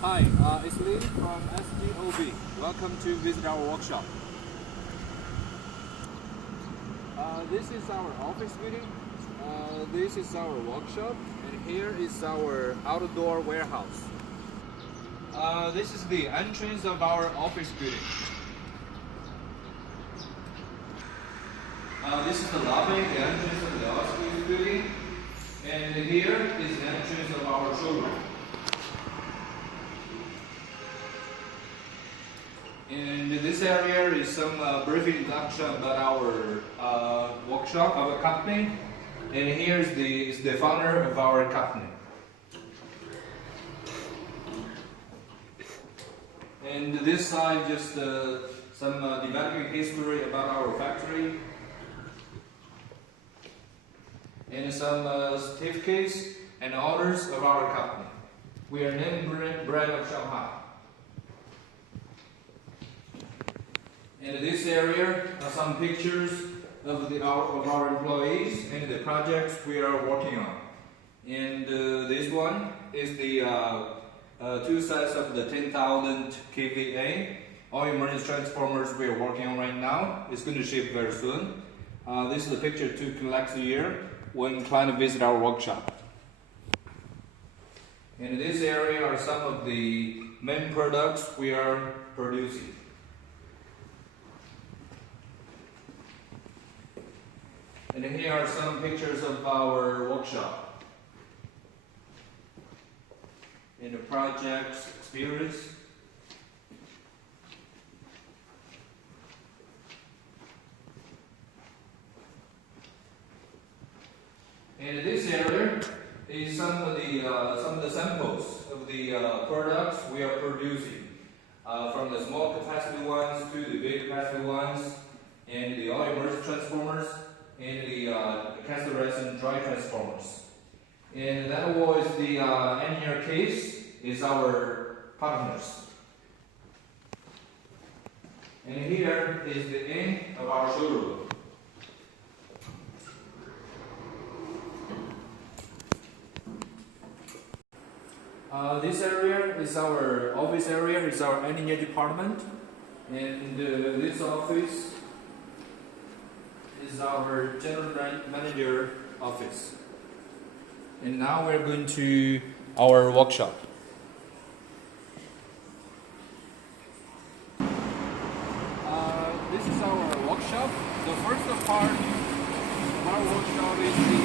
Hi, it's Lee from SGOB. Welcome to visit our workshop. This is our office building. This is our workshop, and here is our outdoor warehouse. This is the entrance of our office building. This is the lobby, the entrance of the office building, and here is the entrance of our showroom. In this area is some brief introduction about our workshop, our company, and here is the founder of our company. And this side just some developing history about our factory, and some certificates and orders of our company. We are named brand of Shanghai. In this area are some pictures of our employees and the projects we are working on. And this one is the two sets of the 10,000 kVA all emergency transformers we are working on right now. It's going to ship very soon. This is the picture to collect here when client visit our workshop. In this area are some of the main products we are producing. And here are some pictures of our workshop and the project's experience. And this area is some of the samples of the products we are producing, from the small capacity ones to the big capacity ones, and the all emergency transformers, and the caster resin dry transformers. And that was the engineer case is our partners. And here is the end of our showroom. This area is our office area, is our engineer department, and this office is our general manager office. And now we're going to our workshop. This is our workshop. The first part of our workshop is the